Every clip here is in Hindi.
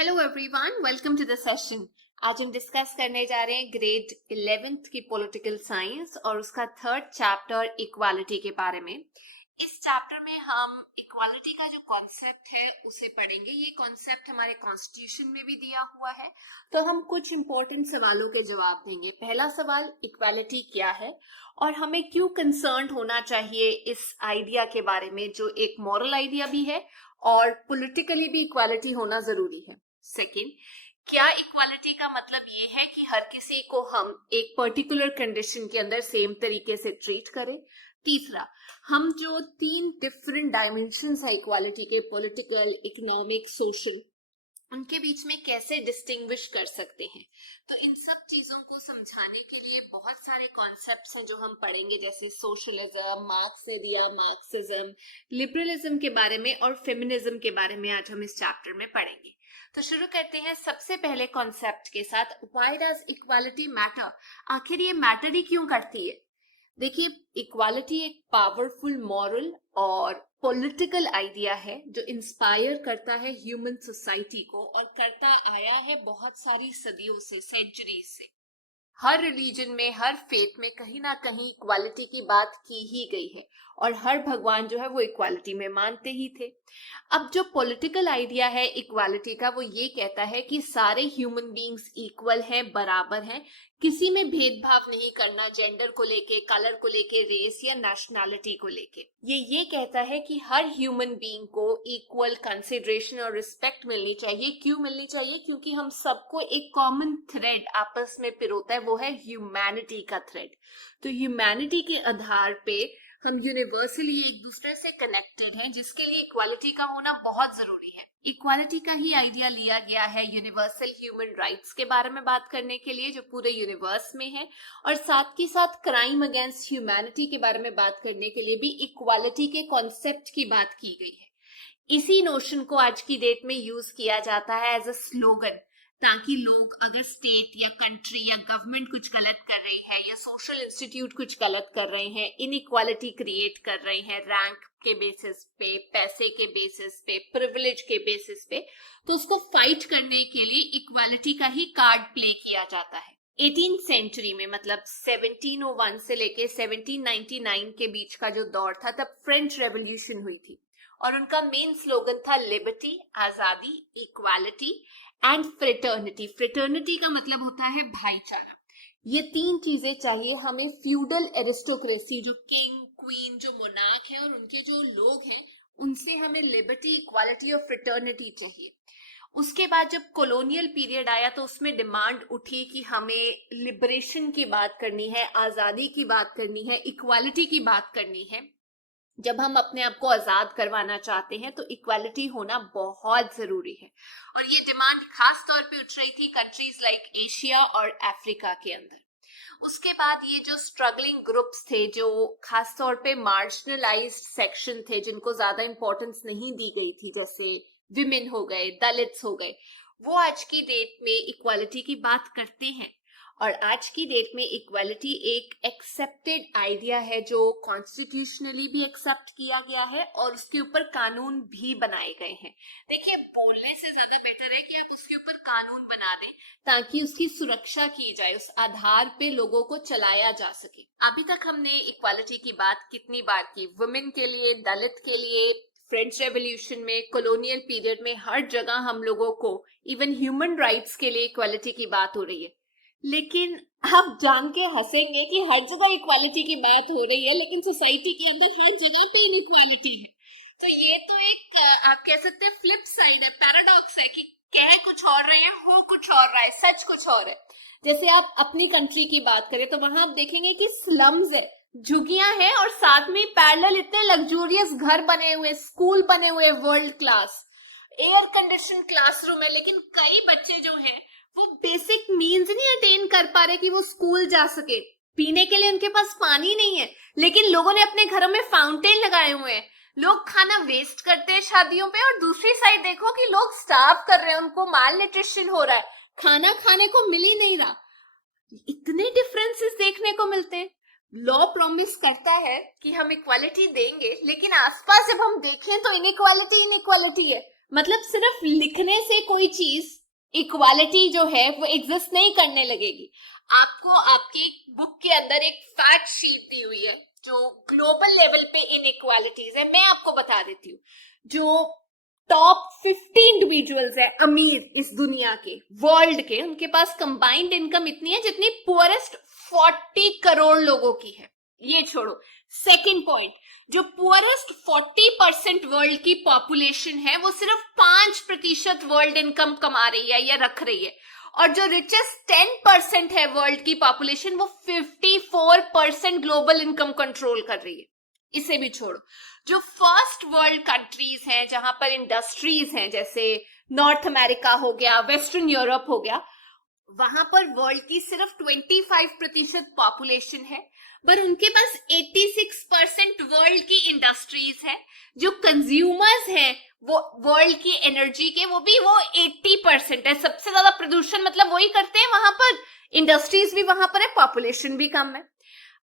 Hello everyone, welcome to the session. आज हम डिस्कस करने जा रहे हैं ग्रेड 11th की पॉलिटिकल साइंस और उसका थर्ड चैप्टर इक्वालिटी के बारे में। इस चैप्टर में हम इक्वालिटी का जो कॉन्सेप्ट है उसे पढ़ेंगे। ये कॉन्सेप्ट हमारे कॉन्स्टिट्यूशन में भी दिया हुआ है, तो हम कुछ इंपॉर्टेंट सवालों के जवाब देंगे। पहला सवाल, इक्वालिटी क्या है और हमें क्यों कंसर्न होना चाहिए इस आइडिया के बारे में, जो एक मॉरल आइडिया भी है और पॉलिटिकली भी इक्वालिटी होना जरूरी है। सेकंड, क्या इक्वालिटी का मतलब ये है कि हर किसी को हम एक पर्टिकुलर कंडीशन के अंदर सेम तरीके से ट्रीट करें। तीसरा, हम जो 3 डिफरेंट डायमेंशंस है इक्वालिटी के, पॉलिटिकल, इकोनॉमिक, सोशल, उनके बीच में कैसे डिस्टिंग्विश कर सकते हैं। तो इन सब चीजों को समझाने के लिए बहुत सारे कॉन्सेप्ट्स हैं जो हम पढ़ेंगे, जैसे सोशलिज्म, मार्क्स ने दिया मार्क्सिज्म, लिबरलिज्म के बारे में और फेमिनिज्म के बारे में आज हम इस चैप्टर में पढ़ेंगे। तो शुरू करते हैं सबसे पहले कॉन्सेप्ट के साथ, व्हाई डज इक्वालिटी मैटर। आखिर ये मैटर ही क्यों करती है। देखिए, इक्वालिटी एक पावरफुल मॉरल और पॉलिटिकल आइडिया है जो इंस्पायर करता है ह्यूमन सोसाइटी को और करता आया है बहुत सारी सदियों से, सेंचुरीज से। हर रिलीजन में, हर फेथ में कहीं ना कहीं इक्वालिटी की बात की ही गई है और हर भगवान जो है वो इक्वालिटी में मानते ही थे। अब जो पॉलिटिकल आइडिया है इक्वालिटी का, वो ये कहता है कि सारे ह्यूमन बीइंग्स इक्वल हैं, बराबर हैं, किसी में भेदभाव नहीं करना, जेंडर को लेके, कलर को लेके, रेस या नेशनैलिटी को लेके। ये कहता है कि हर ह्यूमन बीइंग को इक्वल कंसिडरेशन और रिस्पेक्ट मिलनी चाहिए। क्यों मिलनी चाहिए? क्योंकि हम सबको एक कॉमन थ्रेड आपस में पिरोता है, वो है ह्यूमैनिटी का थ्रेड। तो ह्यूमैनिटी के आधार पे हम यूनिवर्सली एक दूसरे से कनेक्टेड हैं, जिसके लिए इक्वालिटी का होना बहुत जरूरी है। इक्वालिटी का ही आइडिया लिया गया है यूनिवर्सल ह्यूमन राइट्स के बारे में बात करने के लिए, जो पूरे यूनिवर्स में है, और साथ ही साथ क्राइम अगेंस्ट ह्यूमैनिटी के बारे में बात करने के लिए भी इक्वालिटी के कॉन्सेप्ट की बात की गई है। इसी नोशन को आज की डेट में यूज किया जाता है एज अ स्लोगन, ताकि लोग, अगर स्टेट या कंट्री या गवर्नमेंट कुछ गलत कर रही है या सोशल इंस्टीट्यूट कुछ गलत कर रहे हैं, इनइक्वालिटी क्रिएट कर रहे हैं रैंक के बेसिस पे, पैसे के बेसिस पे, प्रिविलेज के बेसिस पे, तो उसको फाइट करने के लिए इक्वालिटी का ही कार्ड प्ले किया जाता है। 18th सेंचुरी में, मतलब 1701 से लेके 1799 के बीच का जो दौर था, तब फ्रेंच रेवोल्यूशन हुई थी और उनका मेन स्लोगन था लिबर्टी, आजादी, इक्वालिटी एंड फ्रेटर्निटी। फ्रेटर्निटी का मतलब होता है भाईचारा। ये 3 चीजें चाहिए हमें फ्यूडल एरिस्टोक्रेसी, जो किंग, क्वीन, जो मोनार्क है और उनके जो लोग हैं, उनसे हमें लिबर्टी, इक्वालिटी और फ्रेटर्निटी चाहिए। उसके बाद जब कॉलोनियल पीरियड आया तो उसमें डिमांड उठी कि हमें लिबरेशन की बात करनी है, आजादी की बात करनी है, इक्वालिटी की बात करनी है। जब हम अपने आप को आजाद करवाना चाहते हैं तो इक्वालिटी होना बहुत जरूरी है, और ये डिमांड खास तौर पे उठ रही थी कंट्रीज लाइक एशिया और अफ्रीका के अंदर। उसके बाद ये जो स्ट्रगलिंग ग्रुप्स थे, जो खास तौर पे मार्जिनलाइज्ड सेक्शन थे, जिनको ज्यादा इंपॉर्टेंस नहीं दी गई थी, जैसे विमेन हो गए, दलित्स हो गए, वो आज की डेट में इक्वालिटी की बात करते हैं। और आज की डेट में इक्वालिटी एक एक्सेप्टेड आइडिया है, जो कॉन्स्टिट्यूशनली भी एक्सेप्ट किया गया है और उसके ऊपर कानून भी बनाए गए हैं। देखिए, बोलने से ज्यादा बेटर है कि आप उसके ऊपर कानून बना दें ताकि उसकी सुरक्षा की जाए, उस आधार पे लोगों को चलाया जा सके। अभी तक हमने इक्वालिटी की बात कितनी बार की, वुमेन के लिए, दलित के लिए, फ्रेंच रेवोल्यूशन में, कॉलोनियल पीरियड में, हर जगह हम लोगों को इवन ह्यूमन राइट्स के लिए इक्वालिटी की बात हो रही है। लेकिन आप जान के हंसेंगे कि हर जगह इक्वालिटी की बात हो रही है, लेकिन सोसाइटी के अंदर हर जगह पे इनइक्वालिटी है। तो ये तो एक आप कह सकते हैं फ्लिप साइड है, पैराडॉक्स है कि कह कुछ और रहे हैं, हो कुछ और रहा है, सच कुछ और है। जैसे आप अपनी कंट्री की बात करें तो वहां आप देखेंगे कि स्लम्स है, झुग्गियां हैं, और साथ में पैरेलल इतने लग्जूरियस घर बने हुए, स्कूल बने हुए world class, air condition classroom है, लेकिन कई बच्चे जो हैं वो बेसिक मीन्स नहीं अटेन कर पा रहे कि वो स्कूल जा सके। पीने के लिए उनके पास पानी नहीं है, लेकिन लोगों ने अपने घरों में फाउंटेन लगाए हुए हैं। लोग खाना वेस्ट करते हैं शादियों पे, और दूसरी साइड देखो कि लोग स्टार्व कर रहे हैं, उनको माल न्यूट्रिशन हो रहा है, खाना खाने को मिल ही नहीं रहा। इतने डिफरेंसेस देखने को मिलते हैं। लॉ प्रॉमिस करता है कि हम इक्वालिटी देंगे, लेकिन आसपास जब हम देखें तो इनइक्वालिटी इनइक्वालिटी है। मतलब सिर्फ लिखने से कोई चीज इक्वालिटी जो है वो एग्जिस्ट नहीं करने लगेगी। आपको आपकी बुक के अंदर एक फैक्ट शीट दी हुई है जो ग्लोबल लेवल पे इनइक्वालिटीज है। मैं आपको बता देती हूँ, जो टॉप 50 इंडिविजुअल्स है अमीर इस दुनिया के, वर्ल्ड के, उनके पास कंबाइंड इनकम इतनी है जितनी पुअरेस्ट 40 करोड़ लोगों की है। ये छोड़ो, सेकंड पॉइंट, जो पुअरेस्ट 40% वर्ल्ड की पॉपुलेशन है वो सिर्फ 5% वर्ल्ड इनकम कमा रही है या रख रही है, और जो रिचेस्ट 10% है वर्ल्ड की पॉपुलेशन वो 54% ग्लोबल इनकम कंट्रोल कर रही है। इसे भी छोड़ो, जो फर्स्ट वर्ल्ड कंट्रीज हैं जहां पर इंडस्ट्रीज हैं, जैसे नॉर्थ अमेरिका हो गया, वेस्टर्न यूरोप हो गया, वहां पर वर्ल्ड की सिर्फ 25% पॉपुलेशन है, पर उनके पास 86% वर्ल्ड की इंडस्ट्रीज है। जो कंज्यूमर्स हैं वो वर्ल्ड की एनर्जी के, वो 80% है। सबसे ज्यादा प्रदूषण मतलब वही करते हैं वहां पर, इंडस्ट्रीज भी वहां पर है, पॉपुलेशन भी कम है।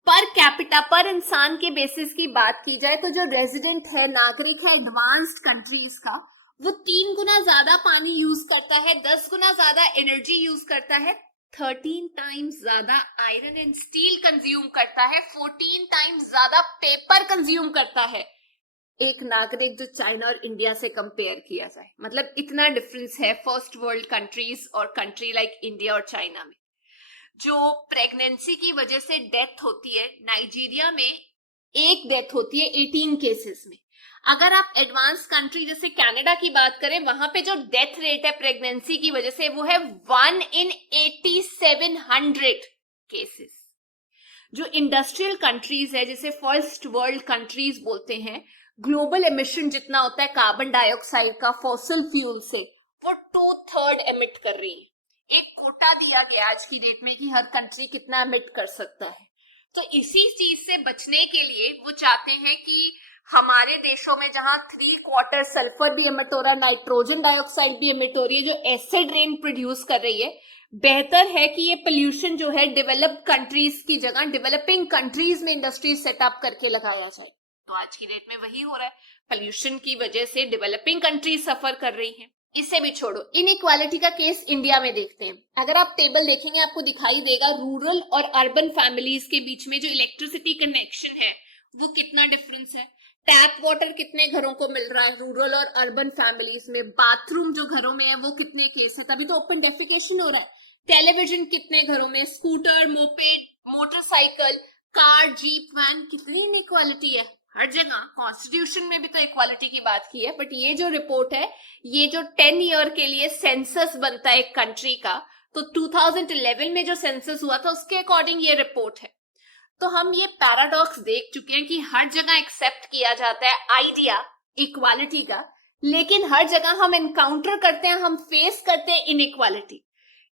पर कैपिटा, पर इंसान के बेसिस की बात की जाए तो जो रेजिडेंट है, नागरिक है एडवांस्ड कंट्रीज का, वो 3 गुना ज्यादा पानी यूज करता है, 10 गुना ज्यादा एनर्जी यूज करता है, 13 टाइम्स ज्यादा आयरन एंड स्टील कंज्यूम करता है, 14 टाइम्स ज्यादा पेपर कंज्यूम करता है एक नागरिक जो चाइना और इंडिया से कंपेयर किया जाए। मतलब इतना डिफरेंस है फर्स्ट वर्ल्ड कंट्रीज और कंट्री लाइक इंडिया और चाइना में। जो प्रेगनेंसी की वजह से डेथ होती है, नाइजीरिया में एक डेथ होती है 18 केसेस में। अगर आप एडवांस कंट्री जैसे कनाडा की बात करें, वहां पे जो डेथ रेट है प्रेगनेंसी की वजह से वो है 1 in 8700 केसेस। जो इंडस्ट्रियल कंट्रीज है, जिसे फर्स्ट वर्ल्ड कंट्रीज बोलते हैं, ग्लोबल एमिशन जितना होता है कार्बन डाइऑक्साइड का फॉसिल फ्यूल से, वो 2/3 एमिट कर रही है। एक कोटा दिया गया आज की डेट में कि हर कंट्री कितना एमिट कर सकता है। तो इसी चीज से बचने के लिए वो चाहते हैं कि हमारे देशों में जहां 3/4 सल्फर भी एमिट हो रहा है, नाइट्रोजन डाइऑक्साइड भी एमिट हो रही है, जो एसिड रेन प्रोड्यूस कर रही है, बेहतर है कि ये पोल्यूशन जो है डेवलप्ड कंट्रीज की जगह डेवलपिंग कंट्रीज में इंडस्ट्री सेटअप करके लगाया जाए। तो आज की डेट में वही हो रहा है, पोल्यूशन की वजह से डेवलपिंग कंट्रीज सफर कर रही हैं। इसे भी छोड़ो, इनइक्वालिटी का केस इंडिया में देखते हैं। अगर आप टेबल देखेंगे आपको दिखाई देगा रूरल और अर्बन फैमिलीज के बीच में जो इलेक्ट्रिसिटी कनेक्शन है वो कितना डिफरेंस है। टैप वाटर कितने घरों को मिल रहा है रूरल और अर्बन फैमिलीज में, बाथरूम जो घरों में है वो कितने केस है, तभी तो ओपन डेफिकेशन हो रहा है। टेलीविजन कितने घरों में, scooter, moped, motorcycle, car, jeep, van, कितनी इनइक्वालिटी है हर जगह। कॉन्स्टिट्यूशन में भी तो इक्वालिटी की बात की है, बट ये जो रिपोर्ट है, ये जो 10 ईयर के लिए सेंसस बनता है एक कंट्री का, तो 2011 में जो सेंसस हुआ था उसके अकॉर्डिंग ये रिपोर्ट है। तो हम ये पैराडॉक्स देख चुके हैं कि हर जगह एक्सेप्ट किया जाता है आइडिया इक्वालिटी का, लेकिन हर जगह हम एनकाउंटर करते हैं, हम फेस करते हैं इनइक्वालिटी।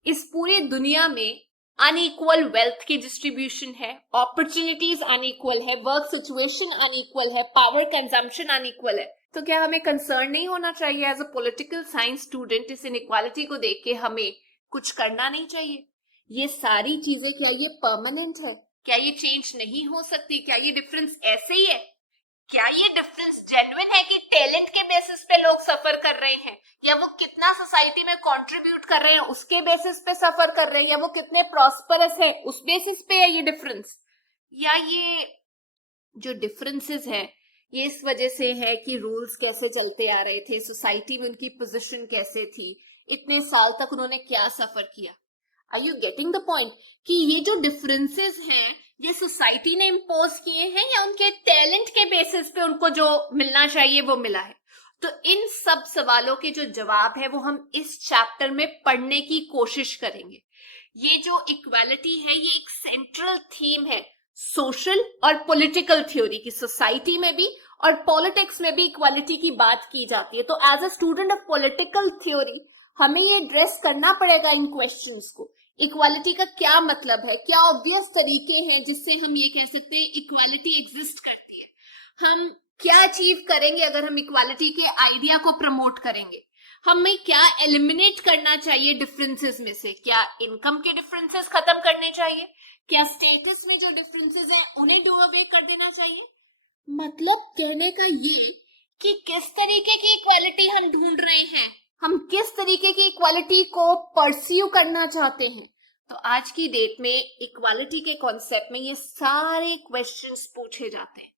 इस पूरी दुनिया में अनइक्वल वेल्थ की डिस्ट्रीब्यूशन है, अपॉर्चुनिटीज अनइक्वल है, वर्क सिचुएशन अनइक्वल है, पावर कंजम्पशन अनइक्वल है। तो क्या हमें कंसर्न नहीं होना चाहिए as a political science student, इस इनइक्वालिटी को देख के हमें कुछ करना नहीं चाहिए? ये सारी चीजें क्या ये परमानेंट है? क्या ये चेंज नहीं हो सकती? क्या ये डिफरेंस ऐसे ही है? क्या ये डिफरेंस जेन्युइन है कि टैलेंट के बेसिस पे लोग सफर कर रहे हैं, या वो कितना सोसाइटी में कंट्रीब्यूट कर रहे हैं उसके बेसिस पे सफर कर रहे हैं, या वो कितने प्रॉस्परस है उस बेसिस पे है ये डिफरेंस? या ये जो डिफरेंसेस है ये इस वजह से है कि रूल्स कैसे चलते आ रहे थे, सोसाइटी में उनकी पोजीशन कैसे थी, इतने साल तक उन्होंने क्या सफर किया? Are you getting the point कि ये जो डिफरेंसेस हैं ये सोसाइटी ने इम्पोज किए हैं या उनके टैलेंट के बेसिस पे उनको जो मिलना चाहिए वो मिला है? तो इन सब सवालों के जो जवाब है वो हम इस चैप्टर में पढ़ने की कोशिश करेंगे। ये जो इक्वालिटी है ये एक सेंट्रल थीम है सोशल और पॉलिटिकल थ्योरी की। सोसाइटी में भी और पॉलिटिक्स में भी इक्वालिटी की बात की जाती है। तो as a student of political theory हमें ये एड्रेस करना पड़ेगा इन क्वेश्चंस को। इक्वालिटी का क्या मतलब है, क्या ऑब्वियस तरीके हैं जिससे हम ये कह सकते हैं इक्वालिटी एग्जिस्ट करती है, हम क्या अचीव करेंगे अगर हम इक्वालिटी के आइडिया को प्रमोट करेंगे, हमें क्या एलिमिनेट करना चाहिए डिफरेंसेस में से, क्या इनकम के डिफरेंसेस खत्म करने चाहिए, क्या स्टेटस में जो डिफरेंसेस हैं उन्हें डू अवे कर देना चाहिए। मतलब कहने का ये कि किस तरीके की इक्वालिटी हम ढूंढ रहे हैं, हम किस तरीके की इक्वालिटी को परस्यू करना चाहते हैं। तो आज की डेट में इक्वालिटी के कॉन्सेप्ट में ये सारे क्वेश्चंस पूछे जाते हैं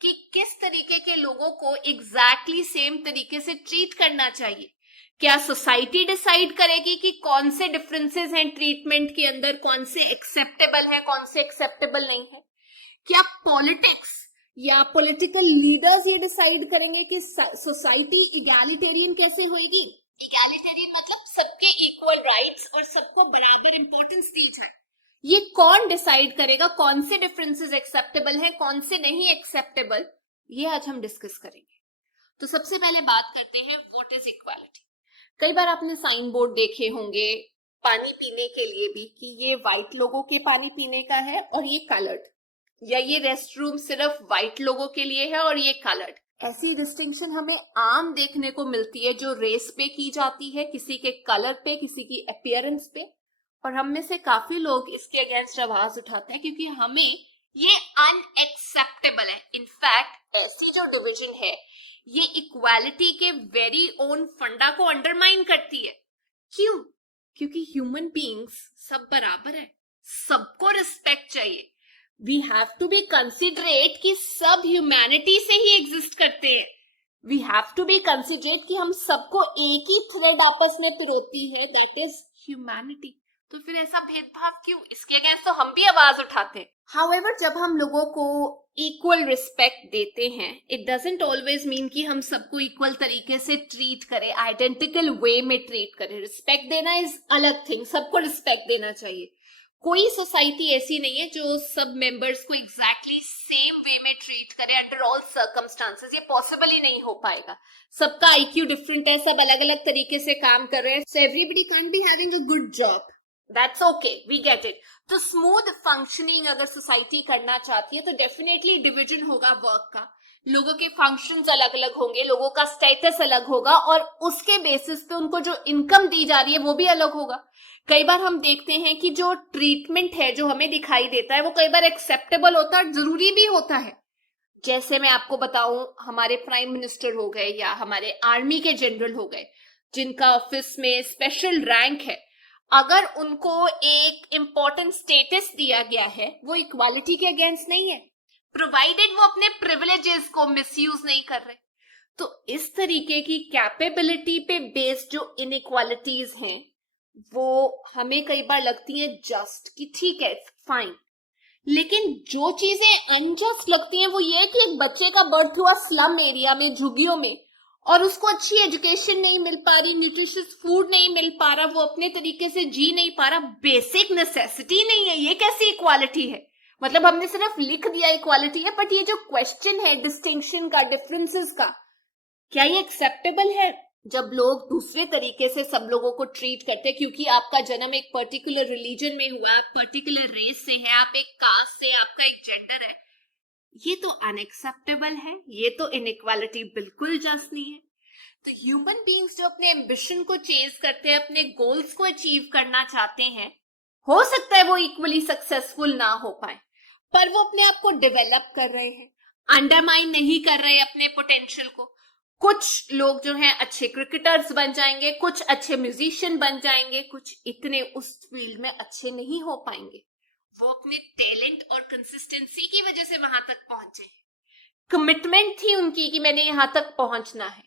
कि किस तरीके के लोगों को एग्जैक्टली सेम तरीके से ट्रीट करना चाहिए। क्या सोसाइटी डिसाइड करेगी कि कौन से डिफरेंसेस हैं ट्रीटमेंट के अंदर, कौन से एक्सेप्टेबल है, कौन से एक्सेप्टेबल नहीं है। क्या पॉलिटिक्स या पॉलिटिकल लीडर्स ये डिसाइड करेंगे कि सोसाइटी इगैलिटेरियन कैसे होगी। इगैलिटेरियन मतलब सबके इक्वल राइट्स और सबको बराबर इंपॉर्टेंस दी जाए। ये कौन डिसाइड करेगा, कौन से डिफरेंसेस एक्सेप्टेबल है, कौन से नहीं एक्सेप्टेबल, ये आज हम डिस्कस करेंगे। तो सबसे पहले बात करते हैं व्हाट इज इक्वालिटी। कई बार आपने साइन बोर्ड देखे होंगे पानी पीने के लिए भी कि ये व्हाइट लोगों के पानी पीने का है और ये कलर्ड, या ये रेस्ट रूम सिर्फ व्हाइट लोगों के लिए है और ये कलर्ड। ऐसी डिस्टिंक्शन हमें आम देखने को मिलती है जो रेस पे की जाती है, किसी के कलर पे, किसी की अपीयरेंस पे। और हम में से काफी लोग इसके अगेंस्ट आवाज उठाते हैं क्योंकि हमें ये अनएक्सेप्टेबल है। इनफैक्ट ऐसी जो डिवीजन है ये इक्वालिटी के वेरी ओन फंडा को अंडरमाइन करती है। क्यों? क्योंकि ह्यूमन बीइंग्स सब बराबर है, सबको रिस्पेक्ट चाहिए। We have to be considerate कि सब ह्यूमैनिटी से ही एग्जिस्ट करते हैं। We have to be considerate कि हम सबको एक ही थ्रेड आपस में पिरोती है, दैट इज ह्यूमैनिटी। तो फिर ऐसा भेदभाव क्यों? इसके अगेंस्ट तो हम भी आवाज उठाते हैं। हाउएवर, जब हम लोगों को इक्वल रिस्पेक्ट देते हैं, इट डजंट ऑलवेज मीन कि हम सबको इक्वल तरीके से ट्रीट करें, आइडेंटिकल वे में ट्रीट करें। रिस्पेक्ट देना इज अलग थिंग, सबको रिस्पेक्ट देना चाहिए। कोई सोसाइटी ऐसी नहीं है जो सब मेंबर्स को एग्जैक्टली सेम वे में ट्रीट करे अंडर ऑल सर्कमस्टांसेस। ये पॉसिबल ही नहीं हो पाएगा। सबका आईक्यू डिफरेंट है, सब अलग अलग तरीके से काम कर रहे हैं। So everybody can't be having a good job. That's okay, we get it. तो स्मूथ फंक्शनिंग अगर सोसाइटी करना चाहती है तो डेफिनेटली डिवीजन होगा वर्क का। लोगों के फंक्शंस अलग अलग होंगे, लोगों का स्टेटस अलग होगा और उसके बेसिस पे उनको जो इनकम दी जा रही है वो भी अलग होगा। कई बार हम देखते हैं कि जो ट्रीटमेंट है जो हमें दिखाई देता है वो कई बार एक्सेप्टेबल होता है, जरूरी भी होता है। जैसे मैं आपको बताऊं, हमारे प्राइम मिनिस्टर हो गए या हमारे आर्मी के जनरल हो गए जिनका ऑफिस में स्पेशल रैंक है, अगर उनको एक इंपॉर्टेंट स्टेटस दिया गया है वो इक्वालिटी के अगेंस्ट नहीं है, प्रोवाइडेड वो अपने प्रिविलेजेस को मिसयूज नहीं कर रहे। तो इस तरीके की कैपेबिलिटी पे बेस्ड जो इनइक्वालिटीज हैं वो हमें कई बार लगती है जस्ट कि ठीक है फाइन, लेकिन जो चीजें अनजस्ट लगती हैं वो ये है कि एक बच्चे का बर्थ हुआ स्लम एरिया में, झुग्गियों में, और उसको अच्छी एजुकेशन नहीं मिल पा रही, न्यूट्रिशियस फूड नहीं मिल पा रहा, वो अपने तरीके से जी नहीं पा रहा, बेसिक नेसेसिटी नहीं है। ये कैसी इक्वालिटी है? मतलब हमने सिर्फ लिख दिया इक्वालिटी है, बट ये जो क्वेश्चन है डिस्टिंक्शन का, डिफरेंसेस का, क्या ये एक्सेप्टेबल है? जब लोग दूसरे तरीके से सब लोगों को ट्रीट करते हैं क्योंकि आपका जन्म एक पर्टिकुलर रिलीजन में हुआ, आप पर्टिकुलर रेस से हैं, आप एक कास्ट से, आपका एक जेंडर है, ये तो अनएक्सेप्टेबल है, ये तो इनइक्वालिटी बिल्कुल जस्ट नहीं है। तो ह्यूमन बीइंग्स जो अपने एम्बिशन को चेज करते हैं, अपने गोल्स को अचीव करना चाहते हैं, हो सकता है वो इक्वली सक्सेसफुल ना हो पाए, पर वो अपने आप को डेवलप कर रहे हैं, अंडरमाइन नहीं कर रहे अपने पोटेंशियल को। कुछ लोग जो हैं अच्छे क्रिकेटर्स बन जाएंगे, कुछ अच्छे म्यूजिशियन बन जाएंगे, कुछ इतने उस फील्ड में अच्छे नहीं हो पाएंगे। वो अपने टैलेंट और कंसिस्टेंसी की वजह से वहां तक पहुंचे, कमिटमेंट थी उनकी कि मैंने यहां तक पहुंचना है।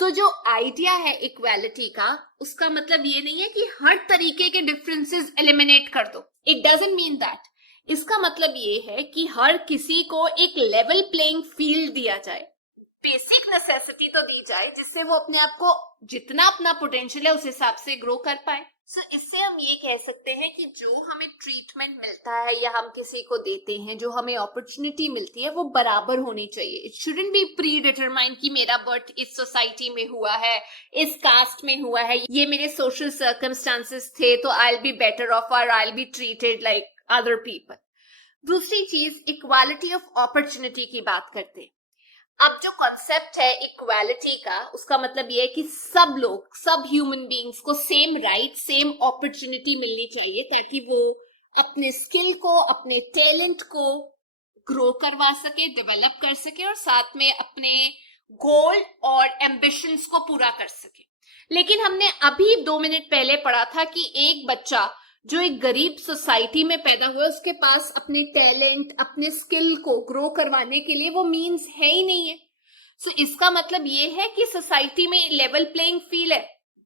तो जो आइडिया है इक्वालिटी का, उसका मतलब ये नहीं है कि हर तरीके के डिफरेंसेस एलिमिनेट कर दो। It doesn't mean that. इसका मतलब ये है कि हर किसी को एक लेवल प्लेइंग फील्ड दिया जाए, बेसिक नेसेसिटी तो दी जाए जिससे वो अपने आप को जितना अपना पोटेंशियल है उस हिसाब से ग्रो कर पाए। सो इससे हम ये कह सकते हैं कि जो हमें ट्रीटमेंट मिलता है या हम किसी को देते हैं, जो हमें अपॉर्चुनिटी मिलती है, वो बराबर होनी चाहिए। It shouldn't be pre determined कि मेरा बर्थ इस सोसाइटी में हुआ है, इस कास्ट में हुआ है, ये मेरे सोशल सर्कमस्टांसेस थे तो I will be better off और I will be treated like other people. दूसरी चीज, इक्वालिटी ऑफ अपॉर्चुनिटी की बात करते हैं। अब जो कॉन्सेप्ट है इक्वालिटी का, उसका मतलब ये है कि सब लोग, सब ह्यूमन बीइंग्स को सेम राइट, सेम अपॉर्चुनिटी मिलनी चाहिए ताकि वो अपने स्किल को, अपने टैलेंट को ग्रो करवा सके, डेवलप कर सके और साथ में अपने गोल और एम्बिशंस को पूरा कर सके। लेकिन हमने अभी 2 मिनट पहले पढ़ा था कि एक बच्चा जो एक गरीब सोसाइटी में पैदा हुआ, उसके पास अपने टैलेंट, अपने स्किल को ग्रो करवाने के लिए वो मींस है ही नहीं है। सो इसका मतलब ये है कि सोसाइटी में लेवल प्लेइंग फील्ड है?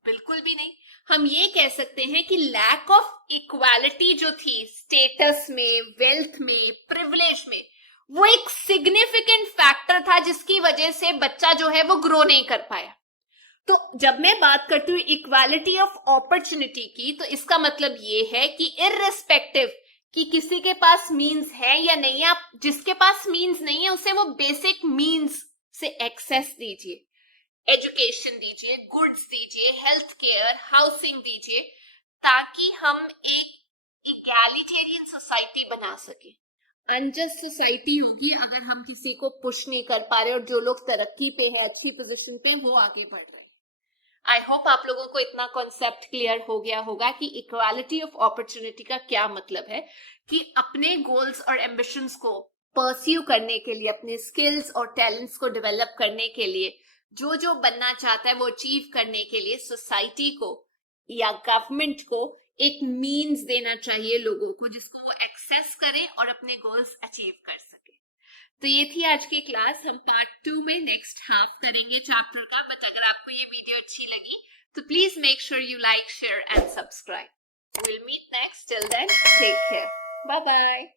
बिल्कुल भी नहीं। हम ये कह सकते हैं कि लैक ऑफ इक्वालिटी जो थी स्टेटस में, वेल्थ में, प्रिविलेज में, वो एक सिग्निफिकेंट फैक्टर था जिसकी वजह से बच्चा जो है वो ग्रो नहीं कर पाया। तो जब मैं बात करती हूँ इक्वालिटी ऑफ अपॉर्चुनिटी की, तो इसका मतलब ये है कि इररिस्पेक्टिव कि किसी के पास मींस है या नहीं, आप जिसके पास मींस नहीं है उसे वो बेसिक मींस से एक्सेस दीजिए, एजुकेशन दीजिए, गुड्स दीजिए, हेल्थ केयर, हाउसिंग दीजिए, ताकि हम एक इक्वालिटेरियन सोसाइटी बना सके। अनजस्ट सोसाइटी होगी अगर हम किसी को पुश नहीं कर पा रहे और जो लोग तरक्की पे है, अच्छी पोजीशन पे, वो आगे बढ़ रहे हैं। आई होप आप लोगों को इतना कॉन्सेप्ट क्लियर हो गया होगा कि इक्वालिटी ऑफ अपॉर्चुनिटी का क्या मतलब है, कि अपने गोल्स और एम्बिशंस को परस्यू करने के लिए, अपने स्किल्स और टैलेंट्स को डेवलप करने के लिए, जो जो बनना चाहता है वो अचीव करने के लिए सोसाइटी को या गवर्नमेंट को एक मीन्स देना चाहिए लोगों को, जिसको वो एक्सेस करें और अपने गोल्स अचीव कर सके। तो ये थी आज की क्लास। हम पार्ट 2 में नेक्स्ट हाफ करेंगे चैप्टर का। बट अगर आपको ये वीडियो अच्छी लगी तो please make sure you like, share and subscribe. Will meet next. Till then take care, bye bye.